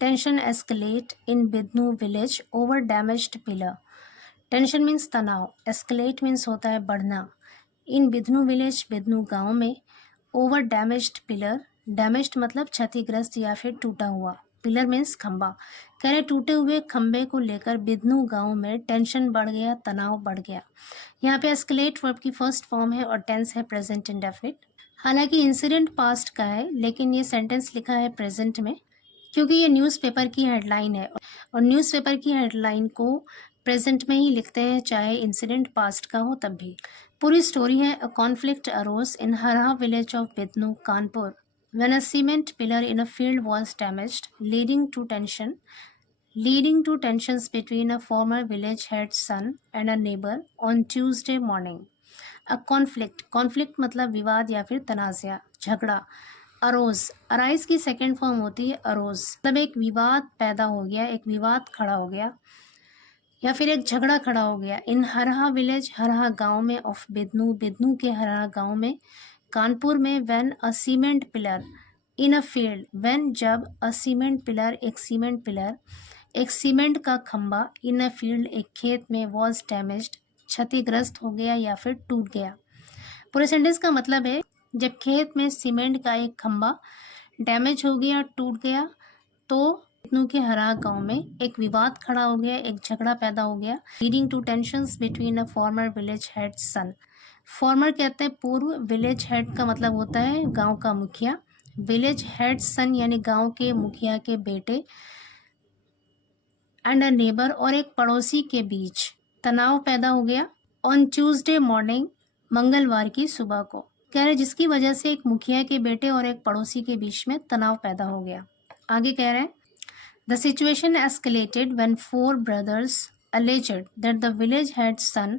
Tension escalate in Bidnu village over damaged pillar. Tension means तनाव, escalate means होता है बढ़ना। इन बिदनू विलेज, बिदनू गांव में, ओवर डैमेज्ड पिलर, डैमेज्ड मतलब क्षतिग्रस्त या फिर टूटा हुआ, पिलर मीन्स खंबा। कह रहे टूटे हुए खंबे को लेकर बिदनू गांव में टेंशन बढ़ गया, तनाव बढ़ गया। यहाँ पे एस्केलेट वर्ब की फर्स्ट फॉर्म है और टेंस है प्रेजेंट इंडेफिनिट। हालांकि इंसिडेंट पास्ट का है लेकिन ये सेंटेंस लिखा है प्रेजेंट में, क्योंकि ये न्यूज़पेपर की हेडलाइन है और न्यूज़पेपर की हेडलाइन को प्रेजेंट में ही लिखते हैं, चाहे इंसिडेंट पास्ट का हो तब भी। पूरी स्टोरी है, a conflict arose in Harha village of Bidnu, Kanpur, when a cement pillar in a field was damaged, leading to tensions between a former village head's son and a neighbor on Tuesday morning. A conflict मतलब विवाद या फिर तनाज़ा, झगड़ा। Arrows, arise की second form होती है arrows, मतलब एक विवाद पैदा हो गया, एक विवाद खड़ा हो गया या फिर एक झगड़ा खड़ा हो गया। इन हरहा विलेज, हरहा गांव में, ऑफ बिदनू, बिदनू के हरहा गांव में, कानपुर में, when a cement pillar in a field, when जब, अ सीमेंट पिलर एक सीमेंट पिलर, एक सीमेंट का खंबा, इन अ फील्ड एक खेत में, वॉज डैमेज्ड क्षतिग्रस्त हो गया या फिर टूट गया। पूरे सेंटेंस का मतलब है जब खेत में सीमेंट का एक खंबा डैमेज हो गया, टूट गया, तो बिदनू के हरा गांव में एक विवाद खड़ा हो गया, एक झगड़ा पैदा हो गया, leading to tensions between a former village head son. Former कहते हैं पूर्व, विलेज हेड का मतलब होता है गांव का मुखिया, विलेज हेड सन यानी गांव के मुखिया के बेटे, एंड अ नेबर और एक पड़ोसी के बीच तनाव पैदा हो गया। ऑन ट्यूसडे मॉर्निंग, मंगलवार की सुबह को। कह रहे जिसकी वजह से एक मुखिया के बेटे और एक पड़ोसी के बीच में तनाव पैदा हो गया। आगे कह रहे हैं the situation escalated when 4 brothers alleged that the village head's son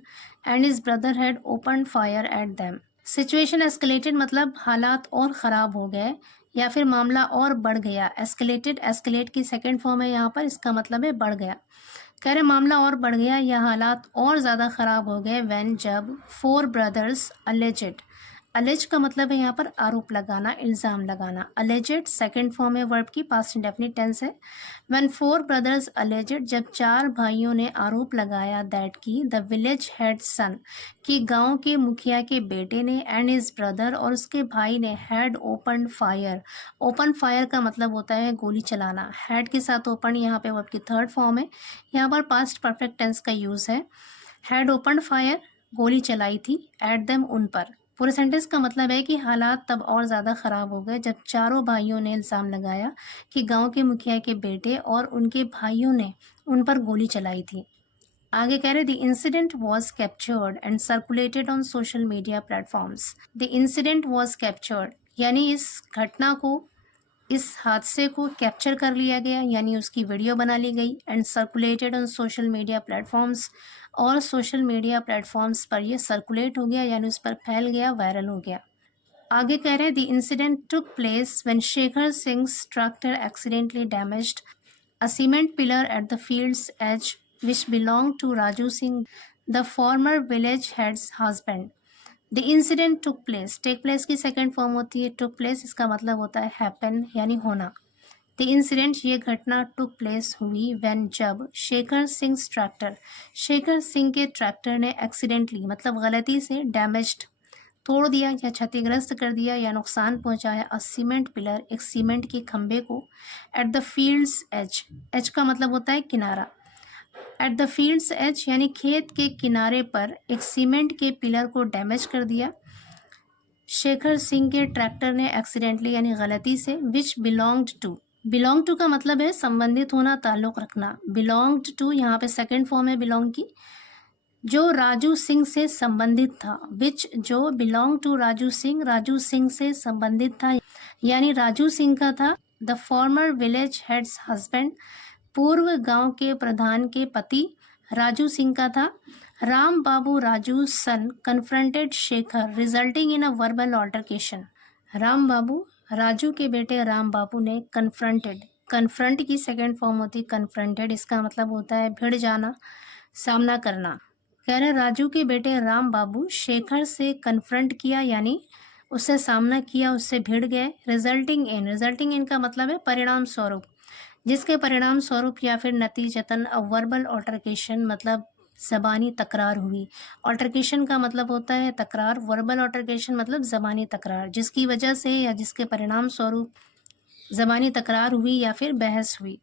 and his brother had opened fire at them. Situation escalated मतलब हालात और ख़राब हो गए या फिर मामला और बढ़ गया। एस्केलेटेड, एस्केलेट की सेकेंड फॉर्म है यहाँ पर, इसका मतलब है बढ़ गया। कह रहे मामला और बढ़ गया या हालात और ज़्यादा ख़राब हो गए व्हेन जब 4 brothers alleged, अलेज का मतलब है यहाँ पर आरोप लगाना, इल्ज़ाम लगाना। अलेजेड सेकेंड फॉर्म है वर्ब की, पास्ट इंडेफिनिट टेंस है। व्हेन 4 brothers alleged, जब 4 भाइयों ने आरोप लगाया, दैट की द विलेज हेड सन, कि गांव के मुखिया के बेटे ने, एंड हिज ब्रदर और उसके भाई ने, had open fire. Open fire का मतलब होता है गोली चलाना। हैड के साथ ओपन यहाँ पे वर्ब की थर्ड फॉर्म है, यहाँ पर पास्ट परफेक्ट टेंस का यूज़ है। हैड ओपन फायर, गोली चलाई थी, एट देम उन पर। पूरे सेंटेंस का मतलब है कि हालात तब और ज़्यादा ख़राब हो गए जब चारों भाइयों ने इल्ज़ाम लगाया कि गांव के मुखिया के बेटे और उनके भाइयों ने उन पर गोली चलाई थी। आगे कह रहे the incident was captured and circulated on social media platforms. The incident was captured यानी इस घटना को, इस हादसे को कैप्चर कर लिया गया यानी उसकी वीडियो बना ली गई, and circulated on social media platforms, और सोशल मीडिया प्लेटफॉर्म्स पर ये सर्कुलेट हो गया यानी उस पर फैल गया, वायरल हो गया। आगे कह रहे हैं the incident took place when Shekhar Singh's tractor accidentally damaged a cement pillar at the fields edge which belonged to Raju Singh, the former village head's husband. The incident took place. Take place की second form होती है took place, इसका मतलब होता है happen यानी होना। The incident, ये घटना, took place हुई when, जब, शेखर सिंह ट्रैक्टर, शेखर सिंह के ट्रैक्टर ने एक्सीडेंटली मतलब गलती से, डैमेज्ड तोड़ दिया या क्षतिग्रस्त कर दिया या नुकसान पहुंचाया, अ सीमेंट पिलर एक सीमेंट के खंबे को, at the fields edge, edge का मतलब होता है किनारा, एट द फील्ड्स एज यानी खेत के किनारे पर एक सीमेंट के पिलर को डैमेज कर दिया शेखर सिंह के ट्रैक्टर ने एक्सीडेंटली यानी गलती से। विच बिलोंग्ड टू, बिलोंग टू का मतलब है संबंधित होना, ताल्लुक़ रखना। बिलोंग्ड टू यहाँ पे सेकेंड फॉर्म है बिलोंग की, जो राजू सिंह से संबंधित था। विच जो बिलोंग टू राजू सिंह से संबंधित था यानी राजू सिंह का था। The former village heads husband, पूर्व गांव के प्रधान के पति राजू सिंह का था। Ram Babu Raju son confronted Shekhar resulting in a verbal altercation. Ram Babu Raju के बेटे राम बाबू ने कन्फ्रंटेड, कन्फ्रंट की सेकेंड फॉर्म होती कन्फ्रंटेड, इसका मतलब होता है भिड़ जाना, सामना करना। कह रहे राजू के बेटे राम बाबू शेखर से कन्फ्रंट किया यानी उससे सामना किया, उससे भिड़ गए। रिजल्टिंग इन का मतलब है परिणाम स्वरूप, जिसके परिणाम स्वरूप या फिर नतीजतन अ वर्बल ऑल्टरकेशन मतलब ज़बानी तकरार हुई। ऑल्टरकेशन का मतलब होता है तकरार, वर्बल ऑल्टरकेशन मतलब ज़बानी तकरार, जिसकी वजह से या जिसके परिणाम स्वरूप ज़बानी तकरार हुई या फिर बहस हुई।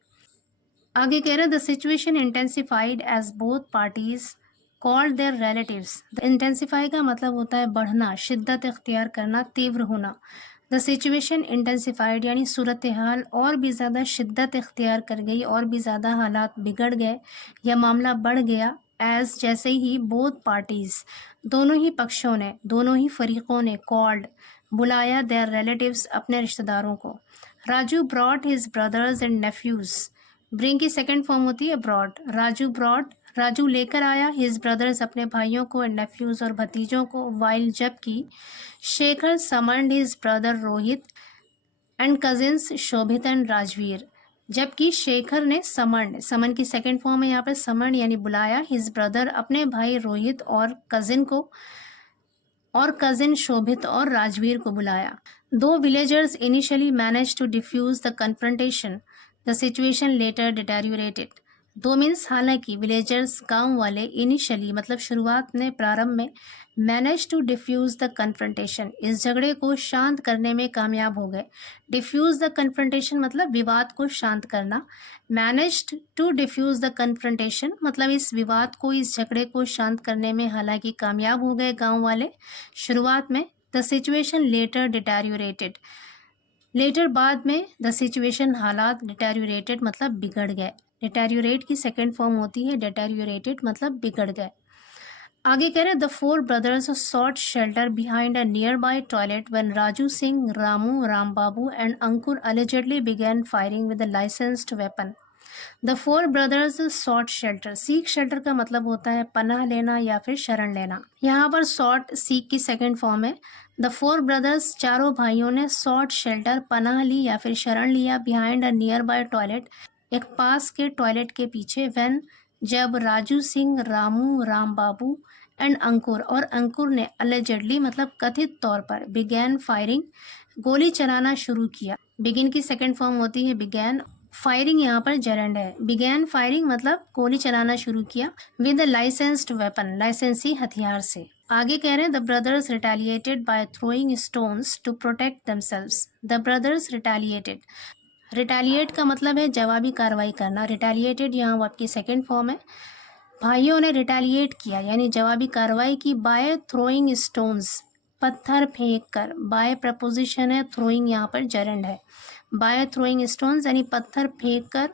आगे कह रहे हैं the situation intensified as both parties called their relatives. Intensify का मतलब होता है बढ़ना, शिद्दत इख्तियार करना, तीव्र होना। द सिचुएशन इंटेंसिफाइड यानी सूरत हाल और भी ज़्यादा शिद्दत इख्तियार कर गई, और भी ज़्यादा हालात बिगड़ गए या मामला बढ़ गया। एज जैसे ही, बोथ पार्टीज दोनों ही पक्षों ने, दोनों ही फरीकों ने, कॉल्ड बुलाया, देयर रिलेटिव्स अपने रिश्तेदारों को। Raju brought his brothers and nephews. Bring की सेकेंड फॉर्म होती है ब्रॉड। राजू ब्रॉड, राजू लेकर आया, हिज ब्रदर्स अपने भाइयों को, एंड नेफ्यूज और भतीजों को, वाइल जबकि Shekhar summoned his brother Rohit and cousins Shobhit and Rajveer. जबकि शेखर ने समन, समन की सेकेंड फॉर्म है यहाँ पर समन यानी बुलाया, हिज ब्रदर अपने भाई रोहित और कजिन को, और कजिन शोभित और राजवीर को बुलाया। Though villagers initially manage to defuse the confrontation, the situation later deteriorated. Though means हालांकि, विलेजर्स गांव वाले, इनिशियली मतलब शुरुआत में, प्रारंभ में, manage to defuse the confrontation इस झगड़े को शांत करने में कामयाब हो गए। डिफ्यूज द कन्फ्रंटेशन मतलब विवाद को शांत करना। Managed to defuse the confrontation मतलब इस विवाद को, इस झगड़े को शांत करने में हालांकि कामयाब हो गए गांव वाले शुरुआत में। द सिचुएशन लेटर डिटेरियोरेटेड, लेटर बाद में, द सिचुएशन हालात, डिटेरियोरेटेड मतलब बिगड़ गए। डिटेरियोरेट की सेकेंड फॉर्म होती है डिटेरियोरेटेड मतलब बिगड़ गए। आगे कह रहे the four brothers sought shelter behind a nearby toilet when Raju Singh, Ramu, Rambabu and Ankur allegedly began firing with a licensed weapon. The four brothers sought shelter, seek shelter का मतलब होता है पनाह लेना या फिर शरण लेना। यहाँ पर सॉट सीक की सेकेंड फॉर्म है। द फोर ब्रदर्स, चारों भाइयों ने, सॉट शेल्टर पनाह ली या फिर शरण लिया, behind a nearby toilet एक पास के टॉयलेट के पीछे, व्हेन जब राजू सिंह, रामू, राम बाबू एंड अंकुर और अंकुर ने, अलेजेडली मतलब कथित तौर पर, बिगैन फायरिंग गोली चलाना शुरू किया। बिगिन की सेकेंड फॉर्म होती है बिगैन, फायरिंग यहाँ पर जरंड है। बिगैन फायरिंग मतलब गोली चलाना शुरू किया, विद लाइसेंस्ड वेपन लाइसेंसी हथियार से। आगे कह रहे हैं the brothers retaliated by throwing stones to protect themselves. The brothers retaliated, retaliate का मतलब है जवाबी कार्रवाई करना। रिटेलिएटेड यहाँ आपकी सेकेंड फॉर्म है। भाइयों ने रिटेलिएट किया यानी जवाबी कार्रवाई की, बाय थ्रोइंग स्टोन्स पत्थर फेंक कर। बाय प्रपोजिशन है, थ्रोइंग यहाँ पर जरंड है। बाय थ्रोइंग स्टोन्स यानी पत्थर फेंक कर,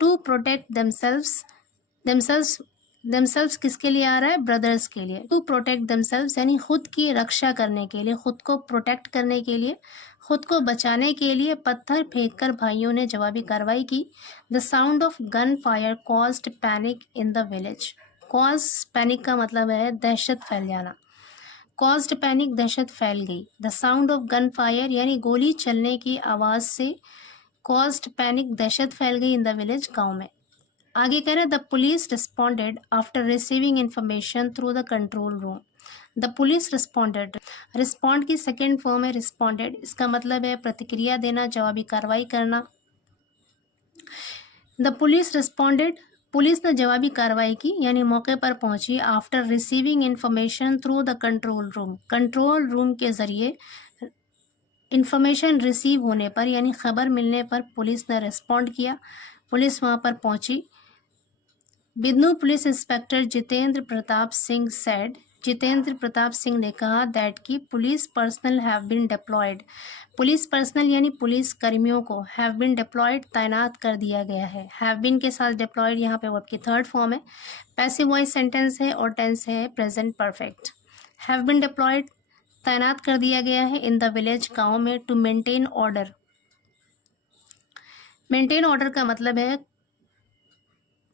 टू प्रोटेक्ट देमसेल्व्स, देमसेल्व्स किसके लिए आ रहा है, ब्रदर्स के लिए। टू प्रोटेक्ट देमसेल्व्स यानी खुद की रक्षा करने के लिए, खुद को प्रोटेक्ट करने के लिए, खुद को बचाने के लिए पत्थर फेंककर भाइयों ने जवाबी कार्रवाई की। The sound of gun fire caused panic in the village. Cause, panic का मतलब है दहशत फैल जाना। कॉज्ड पैनिक दहशत फैल गई। The sound of gun fire यानी गोली चलने की आवाज़ से कॉज्ड पैनिक दहशत फैल गई इन द विलेज गाँव में। आगे कह रहे the police responded after receiving information through the control room. The police responded, respond की सेकेंड फॉर्म है रिस्पॉन्डेड, इसका मतलब है प्रतिक्रिया देना, जवाबी कार्रवाई करना। द पुलिस रिस्पॉन्डेड, पुलिस ने जवाबी कार्रवाई की यानी मौके पर पहुंची, after receiving information through the control room, control room के जरिए इंफॉर्मेशन रिसीव होने पर यानी खबर मिलने पर पुलिस ने रिस्पॉन्ड किया, पुलिस वहां पर पहुंची। Bidnu police inspector Jitendra Pratap Singh said, Jitendra Pratap Singh ने कहा दैट की police personnel have been deployed, police personnel यानी पुलिस कर्मियों को, हैव बीन डिप्लॉयड तैनात कर दिया गया है। हैव बीन के साथ डिप्लॉयड यहाँ पे वर्ब की थर्ड फॉर्म है। पैसिव वॉइस सेंटेंस है और टेंस है present perfect. Have been deployed तैनात कर दिया गया है इन द विलेज गाँव में, to maintain order. Maintain order का मतलब है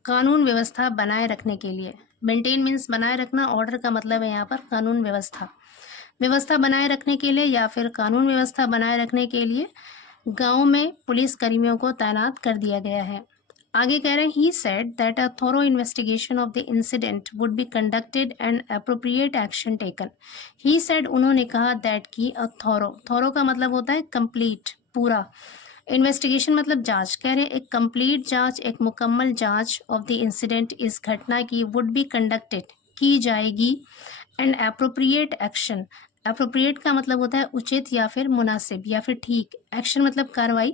कानून व्यवस्था बनाए रखने के लिए। मेंटेन मीन्स बनाए रखना, ऑर्डर का मतलब है यहाँ पर कानून व्यवस्था, व्यवस्था बनाए रखने के लिए या फिर कानून व्यवस्था बनाए रखने के लिए गांव में पुलिस कर्मियों को तैनात कर दिया गया है। आगे कह रहे हैं he said that a thorough investigation of the incident would be conducted and appropriate action taken. He said उन्होंने कहा दैट की अ थोरो, थोरो का मतलब होता है कंप्लीट, पूरा, इन्वेस्टिगेशन मतलब जांच, कह रहे हैं एक कंप्लीट जांच, एक मुकम्मल जांच ऑफ द इंसिडेंट, इस घटना की वुड बी कंडक्टेड, की जाएगी, एंड एप्रोप्रिएट एक्शन, एप्रोप्रिएट का मतलब होता है उचित या फिर मुनासिब या फिर ठीक, एक्शन मतलब कार्रवाई,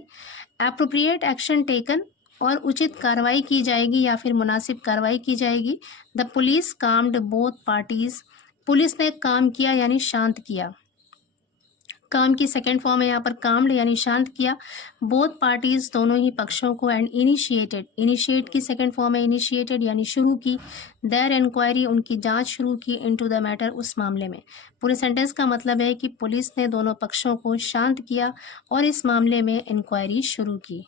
एप्रोप्रिएट एक्शन टेकन, और उचित कार्रवाई की जाएगी या फिर मुनासिब कार्रवाई की जाएगी। The police calmed both parties, police ने काम किया यानी शांत किया, काम की सेकेंड फॉर्म है यहाँ पर काम्ड यानी शांत किया, बोथ पार्टीज दोनों ही पक्षों को, एंड इनिशिएटेड, इनिशिएट की सेकेंड फॉर्म है इनिशिएटेड यानी शुरू की, देयर इंक्वायरी उनकी जांच शुरू की, इनटू द मैटर उस मामले में। पूरे सेंटेंस का मतलब है कि पुलिस ने दोनों पक्षों को शांत किया और इस मामले में इंक्वायरी शुरू की।